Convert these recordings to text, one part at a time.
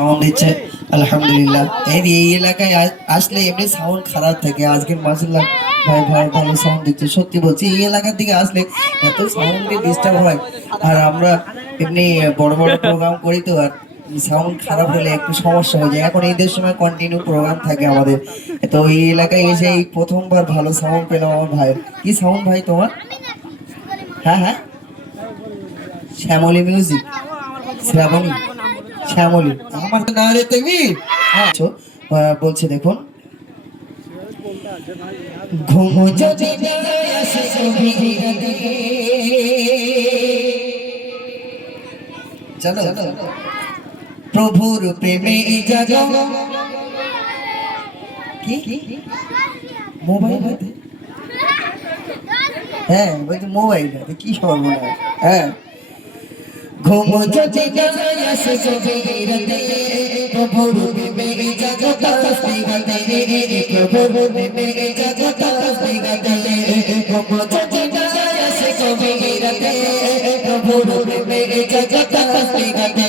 Sound দিচ্ছে আলহামদুলিল্লাহ। এই এলাকায় আসলে এমনি সাউন্ড খারাপ থাকে, আজকে মাশাআল্লাহ ভাই ভাই ভালো সাউন্ড দিচ্ছে। সত্যি বলছি, এই এলাকার দিকে আসলে এত সাউন্ডে ডিস্টার্ব হয়। আর আমরা এমনি বড় বড় প্রোগ্রাম করি তো, আর সাউন্ড খারাপ হলে একটু সমস্যা হয়ে যায়। এখন ঈদের সময় কন্টিনিউ প্রোগ্রাম থাকে আমাদের, তো এই এলাকায় এসে এই প্রথমবার ভালো সাউন্ড পেলাম আমার ভাইয়ের। কি সাউন্ড ভাই তোমার? হ্যাঁ হ্যাঁ, শ্যামলী মিউজিক, শ্রাবণী, শ্যামলী, আমার তো না রে তুমি। হ্যাঁ বলছে দেখুন, ঘুম যদি না আসে গভীরাতে, জানো প্রভুর প্রেমে জাগো। কি মোবাইল হাতে? হ্যাঁ বলছি মোবাইল হাতে, কি সর্বনাশ। হ্যাঁ, ঘুম যদি না আসে গভীরাতে, প্রভুর প্রেমে জাগো তাসবিহ গাতে, প্রভুর প্রেমে জাগো তাসবিহ গাতে। ঘুম যদি না আসে গভীরাতে, প্রভুর প্রেমে জাগো তাসবিহ গাতে,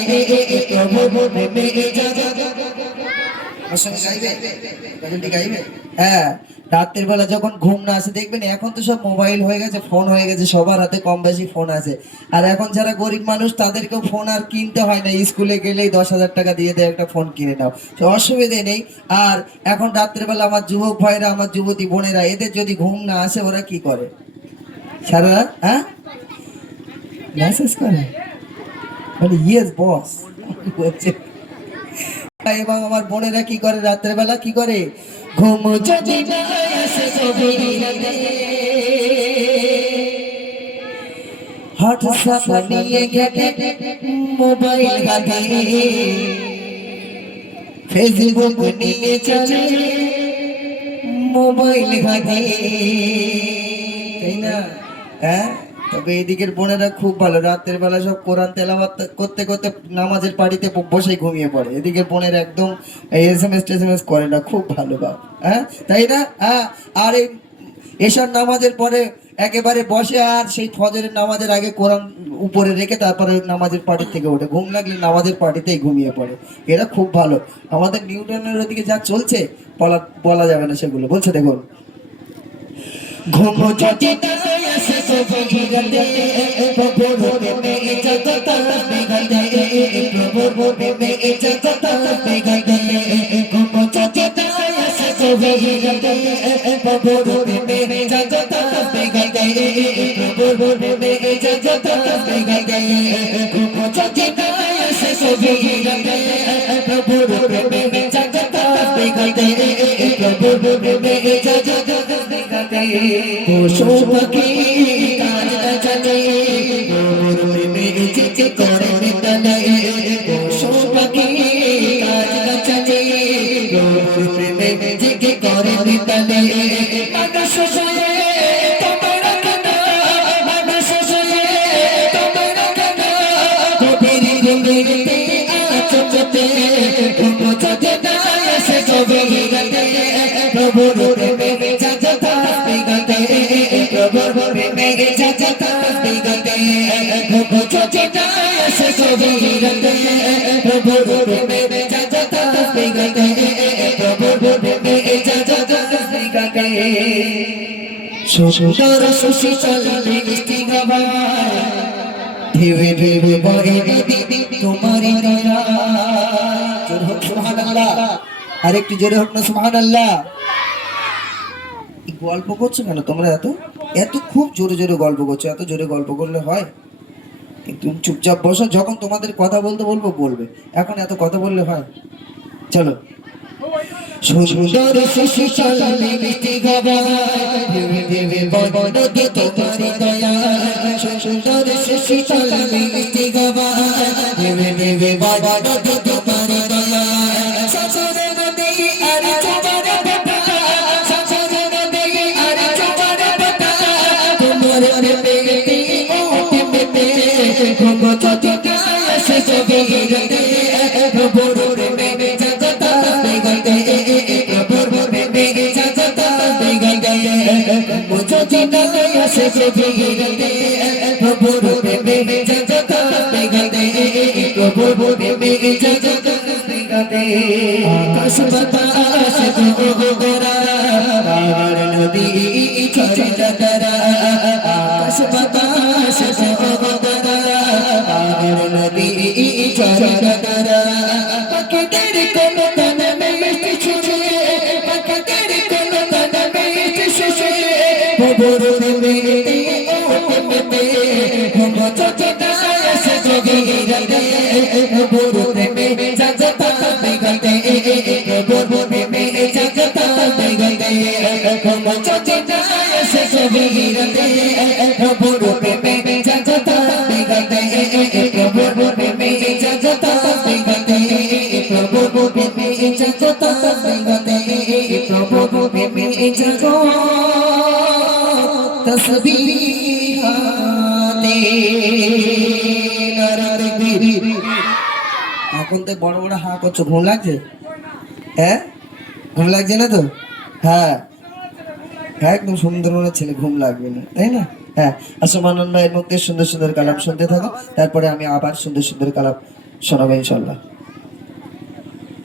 প্রভুর প্রেমে জাগো। হ্যাঁ, রাতের বেলা যখন ঘুম না আসে, দেখবেন এখন তো সব মোবাইল হয়ে গেছে, ফোন হয়ে গেছে, সবার হাতে কম বেশি ফোন আছে। আর এখন যারা গরিব মানুষ তাদেরকেও ফোন আর কিনতে হয় না, স্কুলে গেলেই 10,000 টাকা দিয়ে দেয় একটা ফোন কিনে নাও, তো অসুবিধে নেই। আর এখন রাত্রের বেলা আমার যুবক ভাইরা, আমার যুবতী বোনেরা, এদের যদি ঘুম না আসে ওরা কি করে সারা রাত? হ্যাঁ, মেসেজ করে, বলে ইয়েস বস বলছে। এবং আমার বোনেরা কি করে রাতের বেলা, কি করে? ঘুম যদি না আসে গভীরাতে, হোয়াটসঅ্যাপ নিয়ে ঘেটে মোবাইল ঘাটে, ফেসবুক নিয়ে চলে মোবাইল ঘাটে, তাই না? হ্যাঁ, তবে এদিকের বোনেরা খুব ভালো, রাতের বেলা সব কোরআন তেলাওয়াত করতে করতে নামাজের পাড়িতে বসে ঘুমিয়ে পড়ে। এদিকের বোনেরা একদম এসএমএস করে না, খুব ভালো বাপ। হ্যাঁ তাই না? হ্যাঁ, আর এই এশার নামাজের পরে একেবারে বসে, আর সেই ফজরের নামাজের আগে কোরআন উপরে রেখে তারপরে নামাজের পার্টি থেকে ওঠে, ঘুম লাগলে নামাজের পার্টিতেই ঘুমিয়ে পড়ে। এরা খুব ভালো। আমাদের নিউটনের ওদিকে যা চলছে বলা যাবে না সেগুলো। বলছে দেখুন, ঘুম যদি না আসে গভীরাতে, প্রভুর প্রেমে জাগো তাসবিহ গাতে, প্রভুর প্রেমে জাগো তাসবিহ গাতে। ঘুম যদি না আসে গভীরাতে, প্রভুর প্রেমে জাগো তাসবিহ গাতে, প্রভুর প্রেমে জাগো তাসবিহ গাতে। ঘুম যদি না আসে গভীরাতে, প্রভুর প্রেমে জাগো তাসবিহ গাতে, প্রভুর প্রেমে জাগো তাসবিহ গাতে। পশু পাখি কাজ চলে, প্রভুর প্রেমে যে করে নিতলে। পশু পাখি কাজ চলে, প্রভুর প্রেমে যে করে নিতলে। মানুষ হয়ে তোমার কানা, মানুষ হয়ে তোমার কানা, গভীর গভীরতে আচমতে। ঘুম যদি না আসে গভীরাতে, প্রভুর প্রেমে জাগো তাসবিহ গাতে, প্রভুর প্রেমে জাগো তাসবিহ গাতে। ঘুম যদি না আসে গভীরাতে, প্রভুর প্রেমে জাগো তাসবিহ গাতে, প্রভুর প্রেমে জাগো তাসবিহ গাতে। সুন্দর সুশীতল মিষ্টি গবায়, ধীরে ধীরে বহে নদী তোমারি দয়া। জোরে হোক সুবহানাল্লাহ, আর একটু জোরে হোক না সুবহানাল্লাহ। গল্প করছো কেন তোমরা? এত এত খুব জোরে জোরে গল্প করছো, এত জোরে গল্প করলে হয়? কিন্তু চুপচাপ বসো, যখন তোমাদের কথা বলতে বলবো বলবে, এখন এত কথা বললে হয়? চলো। সুন্দর সুশীতল মিষ্টি গবায়, ধীরে ধীরে বহে নদী তোমারি দয়া। সুন্দর সুশীতল মিষ্টি গবায়, ধীরে ধীরে বহে নদী তোমারি দয়া। সজরে নদী আর চোপারে বেটা, সজরে নদী আর চোপারে বেটা, তোমার প্রেমে ওঠে মেতে। ঘুম যদি না আসে গভীরাতে, প্রভুর প্রেমে জাগো তাসবিহ গাতে, প্রভুর প্রেমে জাগো তাসবিহ গাতে। ঘুম যদি না আসে গভীরাতে, প্রভুর প্রেমে জাগো তাসবিহ গাতে, প্রভুর প্রেমে জাগো তাসবিহ গাতে আকাশ বাতাস গোরা আর নদী ঝরনা ধারা আকাশ বাতাস গোরা আর নদী ঝরনা ধারা পাখিদের কোনো গানে মিষ্টি সুরে পাখিদের কোনো গানে মিষ্টি সুরে ভোর মেতে ও মেতে ভোর চচটা এসে জগিরাতে ভোর মে জাগতা বেগতে ভোর মে জাগতা বেগতে ভোর চচটা এসে জগিরাতে ভোর মে জাগতা বেগতে ভোর মে জাগতা বেগতে ভোর মে জাগতা বেগতে ভোর মে জাগো তসবিহাতে নারায়ণ। এখন তো বড় বড় হা করছো, ঘুম লাগছে? হ্যাঁ ঘুম লাগছে না তো? হ্যাঁ হ্যাঁ একদম সুন্দর মনে ছেলে, ঘুম লাগবে না তাই না? হ্যাঁ আসমানন ভাইয়ের মধ্যে সুন্দর সুন্দর কালাম শুনতে থাকো, তারপরে আমি আবার সুন্দর সুন্দর কালাম শোনাবো ইনশাল্লাহ।